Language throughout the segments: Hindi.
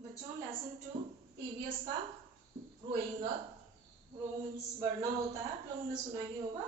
बच्चों लेसन 2 ईवीएस का ग्रोइंग अप। ग्रो मीन्स बढ़ना होता है, आप लोगों ने सुना ही होगा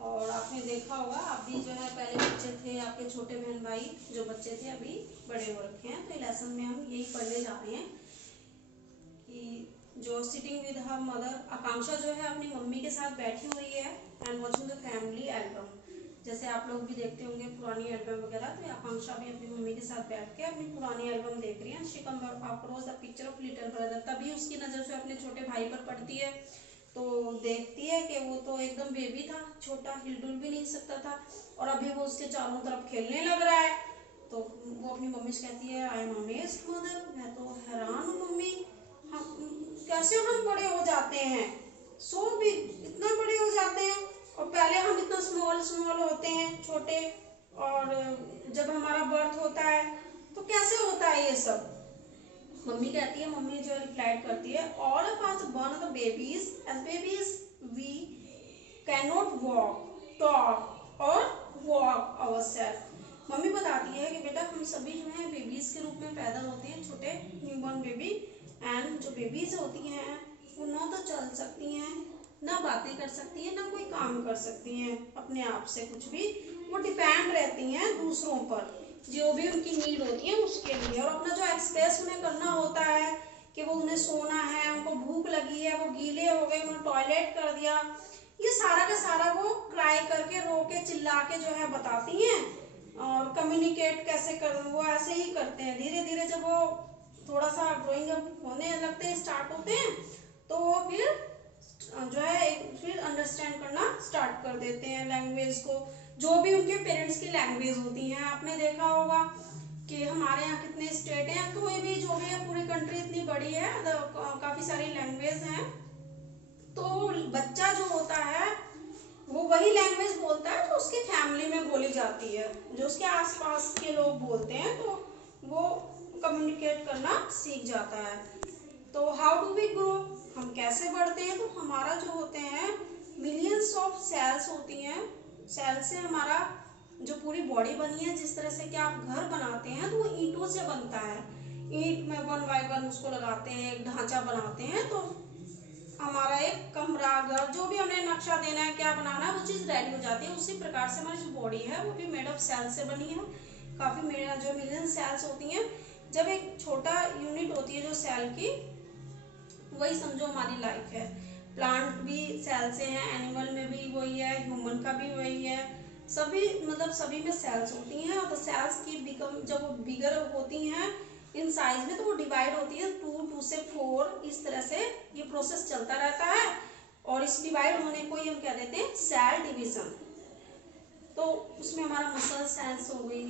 और आपने देखा होगा। आप भी जो है पहले बच्चे थे, आपके छोटे बहन भाई जो बच्चे थे अभी बड़े हो रखे हैं। तो लेसन में हम यही पढ़ने जा रहे हैं कि जो सिटिंग विद हर मदर, आकांक्षा जो है अपनी मम्मी के साथ बैठी हुई है and watching the family album. जैसे आप लोग भी देखते होंगे पुरानी एल्बम वगैरह, तो आकांक्षा भी अपनी मम्मी के साथ बैठ के अपनी पुरानी एल्बम देख रही है। She come across the picture of little brother, तभी उसकी नज़र जो अपने छोटे भाई पर पड़ती है। तो देखती है कि वो तो एकदम बेबी था, छोटा, हिलडुल भी नहीं सकता था और अभी वो उसके चारों तरफ खेलने लग रहा है। तो वो अपनी मम्मी से कहती है, आई एम अमेज्ड मदर, मैं तो हैरान हूँ मम्मी, हम कैसे हम बड़े हो जाते हैं, सो भी इतना बड़े हो जाते हैं और पहले हम इतना स्मॉल स्मॉल होते हैं, छोटे, और जब हमारा बर्थ होता है तो कैसे होता है ये सब। मम्मी कहती है, मम्मी जो रिप्लाई करती है, all of us born of the babies, as babies we cannot walk, talk और walk ourselves। मम्मी बताती है कि बेटा हम सभी जो है बेबीज के रूप में पैदा होते हैं, छोटे न्यूबॉर्न बेबी। एंड जो बेबीज होती हैं वो ना तो चल सकती हैं, ना बातें कर सकती हैं, ना कोई काम कर सकती हैं अपने आप से कुछ भी। वो डिपेंड रहती हैं दूसरों पर, जो भी उनकी नीड होती है उसके लिए। और अपना जो एक्सप्रेस उन्हें करना होता है कि वो उन्हें सोना है, उनको भूख लगी है, वो गीले हो गए, उन्होंने टॉयलेट कर दिया, ये सारा का सारा वो क्राई करके, रो के, चिल्ला के जो है बताती हैं। और कम्युनिकेट कैसे कर, वो ऐसे ही करते हैं। धीरे धीरे जब वो थोड़ा सा ग्रोइंग अप होने लगते हैं, स्टार्ट होते हैं, तो वो फिर जो है फिर अंडरस्टैंड करना स्टार्ट कर देते हैं लैंग्वेज को, जो भी उनके पेरेंट्स की लैंग्वेज होती हैं। आपने देखा होगा कि हमारे यहाँ कितने स्टेट हैं, कोई भी जो भी है, पूरी कंट्री इतनी बड़ी है, काफ़ी सारी लैंग्वेज हैं। तो बच्चा जो होता है वो वही लैंग्वेज बोलता है जो उसकी फैमिली में बोली जाती है, जो उसके आसपास के लोग बोलते हैं, तो वो कम्युनिकेट करना सीख जाता है। तो हाउ डू वी ग्रो, हम कैसे बढ़ते हैं। तो हमारा जो होते हैं मिलियंस ऑफ सेल्स होती हैं। सेल से हमारा जो पूरी बॉडी बनी है, जिस तरह से कि आप घर बनाते हैं तो वो ईंटों से बनता है। ईंट में 1 बाय 1 उसको लगाते हैं, एक ढांचा बनाते हैं, तो हमारा एक कमरा, घर, जो भी हमने नक्शा देना है, क्या बनाना है, वो चीज़ रेडी हो जाती है। उसी प्रकार से हमारी जो बॉडी है वो भी मेड ऑफ सेल से बनी है। काफ़ी जो मिलियन सेल्स होती हैं। जब एक छोटा यूनिट होती है जो सेल की, वही समझो हमारी लाइफ है। प्लांट भी सेल से है, एनिमल में भी वही है, ह्यूमन का भी वही है। सभी मतलब सभी में सेल्स होती हैं। और सेल्स की बिकम जब वो बिगर होती हैं इन साइज में, तो वो डिवाइड होती है 2 से 4, इस तरह से ये प्रोसेस चलता रहता है। और इस डिवाइड होने को ही हम कह देते हैं सेल डिवीजन। तो उसमें हमारा मसल सेल्स हो गई,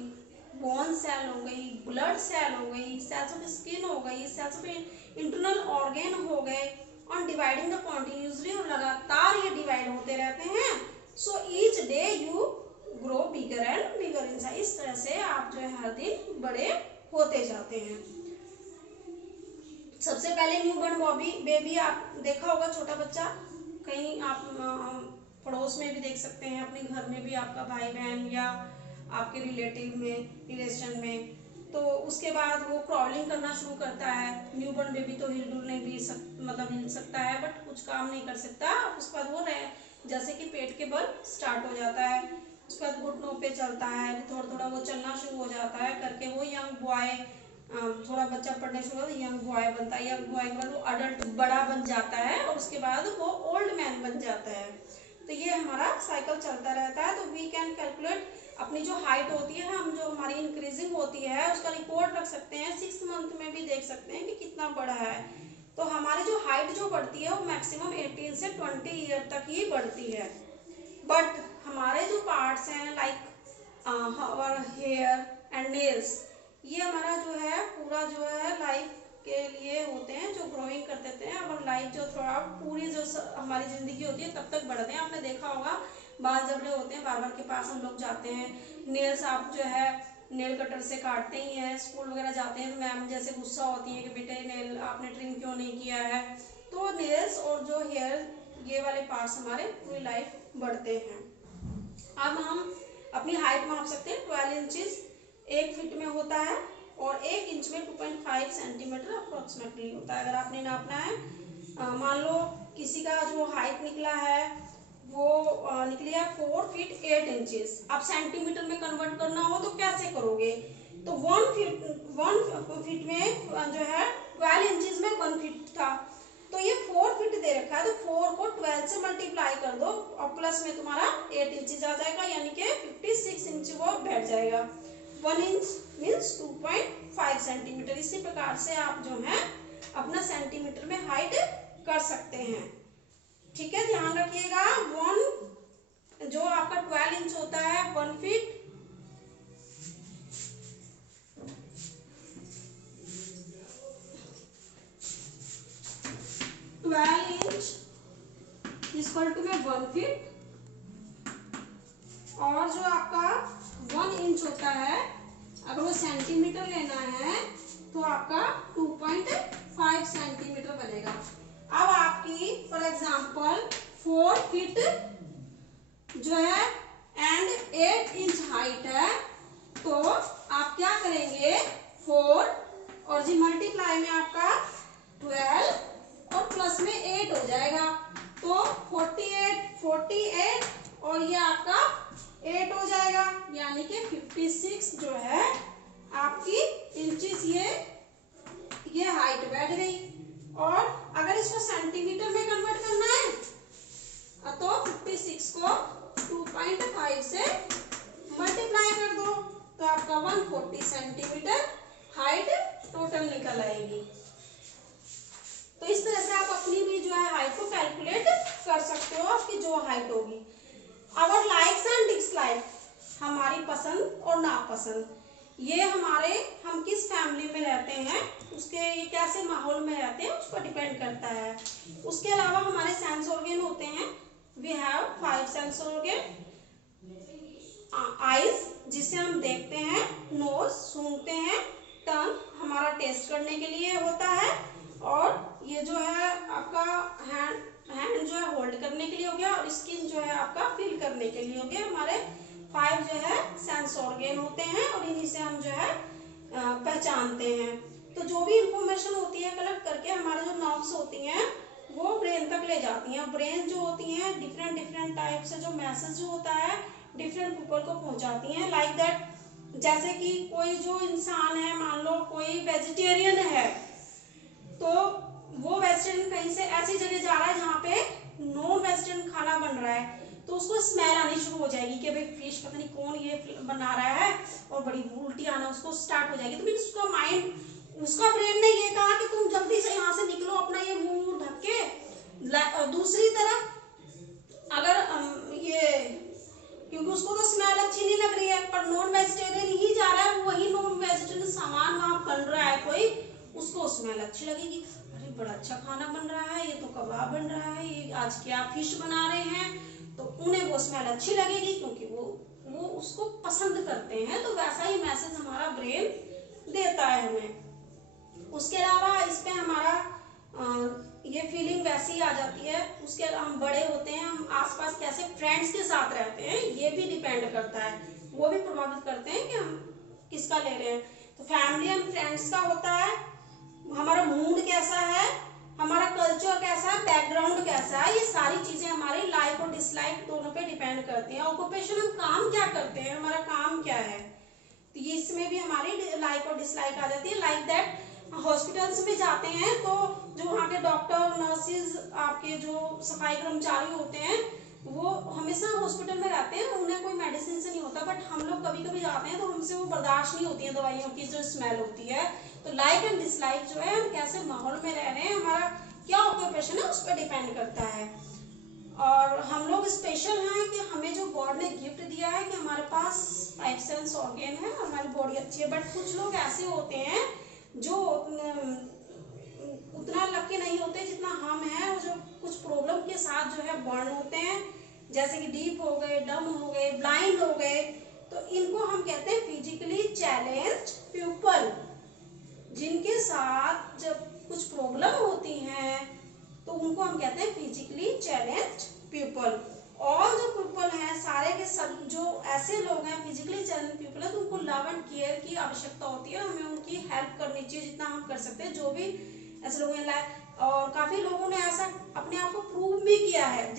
बोन सेल हो गई, ब्लड सेल हो गई, सेल्स ऑफ स्किन हो गई, सेल्स ऑफ इंटरनल ऑर्गेन हो गए। ऑन डिवाइडिंग द कॉन्टिन्यूसली, और लगातार ये डिवाइड होते रहते हैं। So each day you grow bigger and bigger in size. इस तरह से आप जो है हर दिन बड़े होते जाते हैं। सबसे पहले न्यूबॉर्न बेबी आप देखा होगा, छोटा बच्चा, कहीं आप पड़ोस में भी देख सकते हैं, अपने घर में भी आपका भाई बहन या आपके रिलेटिव में, रिलेशन में। तो उसके बाद वो क्रॉलिंग करना शुरू करता है। न्यूबॉर्न बेबी तो हिल नहीं भी मतलब हिल सकता है, बट कुछ काम नहीं कर सकता। उसके बाद वो जैसे कि पेट के बल स्टार्ट हो जाता है, उसके बाद घुटनों पे चलता है, थोड़ा थोड़ा वो चलना शुरू हो जाता है करके वो यंग बॉय, थोड़ा बच्चा पढ़ने शुरू होता है, यंग बॉय बनता है। यंग बॉय के बाद वो अडल्ट बड़ा बन जाता है और उसके बाद वो ओल्ड मैन बन जाता है। तो ये हमारा साइकिल चलता रहता है। तो वी कैन कैलकुलेट अपनी जो हाइट होती है, हम जो हमारी इंक्रीजिंग होती है उसका रिकॉर्ड रख सकते हैं। 6 मंथ में भी देख सकते हैं कि कितना बड़ा है। तो हमारी जो हाइट जो बढ़ती है वो मैक्सिमम 18 से 20 ईयर तक ही बढ़ती है। बट हमारे जो पार्ट्स हैं like our hair and nails, ये हमारा जो है पूरा जो है लाइफ के लिए होते हैं, जो ग्रोइंग कर देते हैं। हमारी लाइफ जो थोड़ा पूरी जो हमारी ज़िंदगी होती है तब तक बढ़ते हैं। आपने देखा होगा बाल जबड़े होते हैं, बार्बर के पास हम लोग जाते हैं। नेल्स आप जो है नेल कटर से काटते ही हैं। स्कूल वगैरह जाते हैं तो मैम जैसे गुस्सा होती है कि बेटे नेल आपने ट्रिम क्यों नहीं किया है। तो नेल्स और जो हेयर, ये वाले पार्ट्स हमारे पूरी लाइफ बढ़ते हैं। अब हम अपनी हाइट माप सकते हैं। 12 इंचेस 1 फीट में होता है। और 1 इंच में 2.5 सेंटीमीटर अप्रोक्सीमेटली होता है। अगर आपने नापना है, मान लो किसी का जो हाइट निकला है वो निकली है 4 फीट 8 इंचेस, अब सेंटीमीटर में कन्वर्ट करना हो तो कैसे करोगे? तो 1 फीट में जो है 12 इंचेस में 1 फीट था, तो ये 4 फीट दे रखा है, तो 4 को 12 से मल्टीप्लाई कर दो और प्लस में तुम्हारा 8 इंचेस आ जाएगा, यानी कि 56 इंच वो बैठ जाएगा। 1 इंच मीन्स 2.5 सेंटीमीटर। इसी प्रकार से आप जो है अपना सेंटीमीटर में हाइट कर सकते हैं। ठीक है, ध्यान रखिएगा। 1 जो आपका 12 इंच होता है 1 फीट, 12 इंच इक्वल टू में 1 फीट, और जो आपका 1 इंच होता है अगर वो सेंटीमीटर लेना है तो आपका 2.5 सेंटीमीटर बनेगा। अब आपकी फॉर एग्जांपल 4 फीट जो है एंड 8 इंच हाइट है, तो आप क्या करेंगे 4 और जी मल्टीप्लाई में आपका 12 और प्लस में 8 हो जाएगा, तो 48 और ये आपका 8 हो जाएगा, यानी कि 56 जो है आपकी इंचेस ये हाइट बैठ गई। और अगर इसको सेंटीमीटर में कन्वर्ट करना है तो 56 को 2.5 से मल्टीप्लाई कर दो, तो आपका 140 सेंटीमीटर हाइट टोटल निकल आएगी। तो इस तरह से आप अपनी भी जो है हाइट को कैलकुलेट कर सकते हो, आपकी जो हाइट होगी। आवर लाइक्स एंड डिसलाइक, हमारी पसंद और नापसंद, ये हम किस फैमिली में रहते हैं, उसके ये कैसे माहौल में रहते हैं उस पर डिपेंड करता है। उसके अलावा हमारे सेंस ऑर्गन होते हैं, we have 5 sense organ. Eyes जिसे हम देखते हैं, नोज सूंघते हैं, टंग हमारा टेस्ट करने के लिए होता है, और ये जो है आपका हैंड जो है होल्ड करने के लिए हो गया, और स्किन जो है आपका फील करने के लिए हो गया। हमारे 5 जो है सेंस ऑर्गन होते हैं, और इन्हीं से हम जो है पहचानते हैं। तो जो भी इंफॉर्मेशन होती है कलेक्ट करके हमारे जो नर्व्स होती हैं वो ब्रेन तक ले जाती हैं। ब्रेन जो होती है डिफरेंट टाइप से जो मैसेज जो होता है डिफरेंट पीपल को पहुंचाती हैं। लाइक दैट, जैसे कि कोई जो इंसान है, मान लो कोई वेजिटेरियन है, तो वो वेजिटेरियन कहीं से ऐसी जगह जा रहा है जहाँ पे नॉन वेजिटेरियन खाना बन रहा है, तो उसको स्मेल आनी शुरू हो जाएगी कि भाई फिश पता नहीं कौन ये बना रहा है, और बड़ी उल्टी आना उसको स्टार्ट हो जाएगी। तो मीन्स उसका माइंड, उसका ब्रेन ने ये कहा कि तुम जल्दी से यहाँ से निकलो, अपना ये मुंह ढक के। दूसरी तरफ अगर ये, क्योंकि उसको तो स्मेल अच्छी नहीं लग रही है, पर नॉन वेजिटेरियन ही जा रहा है, वही नॉन वेजिटेरियन सामान वहाँ बन रहा है कोई, उसको स्मेल अच्छी लगेगी, अरे बड़ा अच्छा खाना बन रहा है, ये तो कबाब बन रहा है, ये आज क्या फिश बना रहे हैं, तो उन्हें वो स्मेल अच्छी लगेगी क्योंकि वो उसको पसंद करते हैं। तो वैसा ही मैसेज हमारा ब्रेन देता है हमें। उसके अलावा इस पे हमारा ये फीलिंग वैसी ही आ जाती है। उसके अलावा हम बड़े होते हैं, हम आसपास कैसे फ्रेंड्स के साथ रहते हैं ये भी डिपेंड करता है, वो भी प्रभावित करते हैं कि हम किसका ले रहे हैं। तो फैमिली एंड फ्रेंड्स का होता है, हमारा मूड कैसा है, हमारा कल्चर कैसा है, बैकग्राउंड कैसा है, ये सारी चीजें हमारी लाइक और डिसलाइक दोनों पे डिपेंड करती हैं। ऑक्यूपेशन, हम काम क्या करते हैं, हमारा काम क्या है, तो ये इसमें भी हमारी लाइक और डिसलाइक आ जाती है। लाइक दैट, हॉस्पिटल्स में जाते हैं तो जो वहाँ के डॉक्टर नर्सिस, आपके जो सफाई कर्मचारी होते हैं, वो हमेशा हॉस्पिटल में रहते हैं, उन्हें कोई मेडिसिन से नहीं होता, बट हम लोग कभी कभी जाते हैं तो हमसे वो बर्दाश्त नहीं होती है दवाइयों की जो स्मेल होती है। तो लाइक एंड डिसलाइक जो है, हम कैसे माहौल में रह रहे हैं, हमारा क्या ऑक्यूपेशन है, उस पर डिपेंड करता है। और हम लोग स्पेशल हैं कि हमें जो गॉड ने गिफ्ट दिया है कि हमारे पास 5 सेंस ऑर्गन है, हमारी बॉडी अच्छी है। बट कुछ लोग ऐसे होते हैं जो उतना लकी नहीं होते जितना हम हैं, वो जो कुछ प्रॉब्लम के साथ जो है बॉर्न होते हैं, जैसे कि डीफ हो गए, डम हो गए, ब्लाइंड हो गए, तो इनको हम कहते हैं फिजिकली चैलेंज्ड पीपल। जिनके साथ जब कुछ प्रॉब्लम होती हैं तो उनको हम कहते हैं फिजिकली चैलेंज्ड पीपल। ऑल जो पीपल हैं, सारे के सब जो ऐसे लोग हैं फिजिकली चैलेंज पीपल है, तो उनको लव एंड केयर की आवश्यकता होती है, हमें उनकी हेल्प करनी चाहिए जितना हम कर सकते हैं, जो भी ऐसे लोग हैं। और काफी लोगों ने ऐसा अपने आप को प्रूव भी किया है,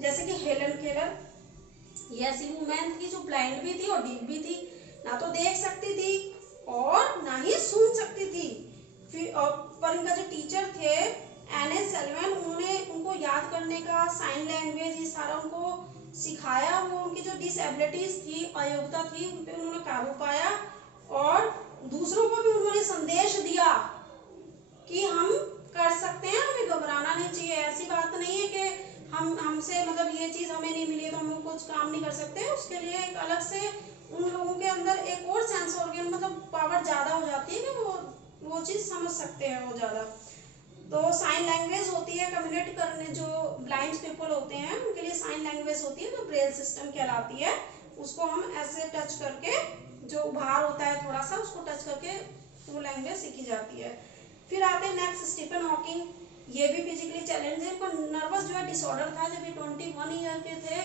जैसे कि हेलन केलर, ये ऐसी वुमेन थी जो ब्लाइंड भी थी और डीफ भी थी, ना तो देख सकती थी और ना ही सुन सकती थी। पर इनका जो टीचर थे एन एस सेल्वन, उन्होंने उनको याद करने का, साइन लैंग्वेज, ये सारा उनको सिखाया। वो उनकी जो डिसेबिलिटीज थी, अयोग्यता थी, उन पे उन्होंने काबू पाया और दूसरों को भी उन्होंने संदेश दिया कि हम कर सकते हैं, हमें घबराना नहीं चाहिए। ऐसी बात नहीं है कि हमसे मतलब ये चीज हमें नहीं मिली तो हम कुछ काम नहीं कर सकते। उसके लिए एक अलग से उन लोगों के अंदर एक और सेंस ऑर्गन मतलब पावर ज्यादा हो जाती है कि वो चीज समझ सकते हैं वो ज्यादा। तो साइन लैंग्वेज होती है कम्युनिकेट करने, जो ब्लाइंड पीपल होते हैं उनके लिए साइन लैंग्वेज होती है जो ब्रेल सिस्टम कहलाती है। उसको हम ऐसे टच करके, जो उभार होता है थोड़ा सा, उसको टच करके वो लैंग्वेज सीखी जाती है। फिर आते हैं नेक्स्ट स्टीफन हॉकिंग, ये भी फिजिकली चैलेंज है। इनको नर्वस जो है डिसऑर्डर था, जब ये 21 ईयर के थे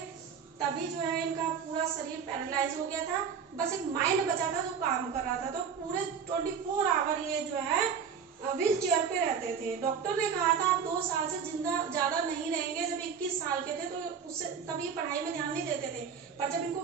तभी जो है इनका पूरा शरीर पैरालाइज हो गया था, बस एक माइंड बचा था जो काम कर रहा था। तो पूरे 24 आवर ये जो है व्हील चेयर पे रहते थे। डॉक्टर ने कहा था आप 2 साल से जिंदा ज्यादा नहीं रहेंगे। जब 21 साल के थे तो उससे तब ये पढ़ाई में ध्यान नहीं देते थे, पर जब इनको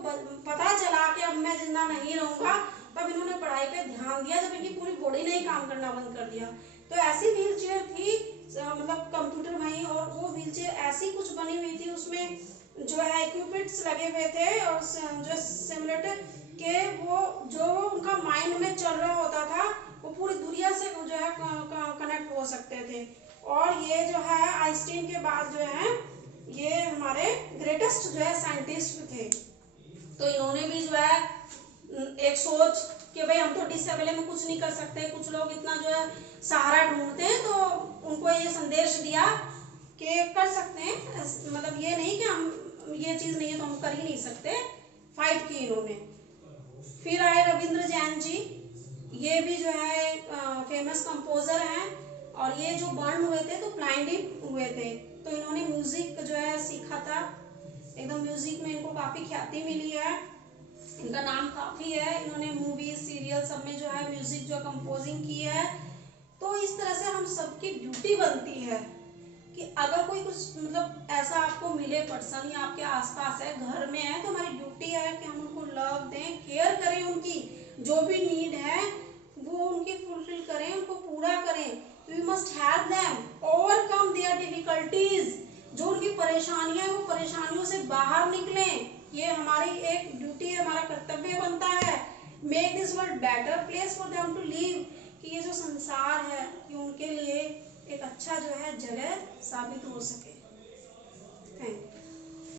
पता चला कि अब मैं जिंदा नहीं रहूंगा, तब इन्होंने पढ़ाई पे ध्यान दिया, जब इनकी पूरी बॉडी ने ही काम करना बंद कर दिया। तो ऐसी व्हील चेयर थी, मतलब कंप्यूटर में ही, और वो व्हील चेयर ऐसी कुछ बनी हुई थी, उसमें जो है इक्विपमेंट्स लगे हुए थे और जो सिमुलेटर के वो जो उनका माइंड में चल रहा होता था वो पूरी दुनिया से जो है कनेक्ट हो सकते थे। और ये जो है आइंस्टीन के बाद जो है ये हमारे ग्रेटेस्ट जो है साइंटिस्ट थे। तो इन्होंने भी जो है एक सोच कि भाई हम तो डिसेबल में कुछ नहीं कर सकते, कुछ लोग इतना जो है सहारा ढूंढते हैं, तो उनको ये संदेश दिया कि कर सकते हैं, मतलब ये नहीं कि हम ये चीज नहीं है तो हम कर ही नहीं सकते, फाइट की इन्होंने। फिर आए रविंद्र जैन जी, ये भी जो है फेमस कंपोजर हैं, और ये जो बर्न हुए थे तो ब्लाइंड ही हुए थे, तो इन्होंने म्यूजिक जो है सीखा था, एकदम म्यूजिक में इनको काफी ख्याति मिली है, इनका नाम काफी है, इन्होंने मूवी सीरियल सब में जो है म्यूजिक जो कंपोजिंग की है। तो इस तरह से हम सबकी ड्यूटी बनती है कि अगर कोई कुछ मतलब ऐसा आपको मिले पर्सन या आपके आसपास है, घर में है, तो हमारी ड्यूटी है कि हम उनको लव दें, केयर करें, उनकी जो भी नीड है वो उनकी फुलफिल करें, उनको पूरा करें। We must help them overcome their difficulties, जो उनकी परेशानियां वो परेशानियों से बाहर निकलें, ये हमारी एक ड्यूटी है, हमारा कर्तव्य बनता है। Make this world better place for them to live, कि ये जो संसार है ये उनके लिए एक अच्छा जो है जगह साबित हो सके।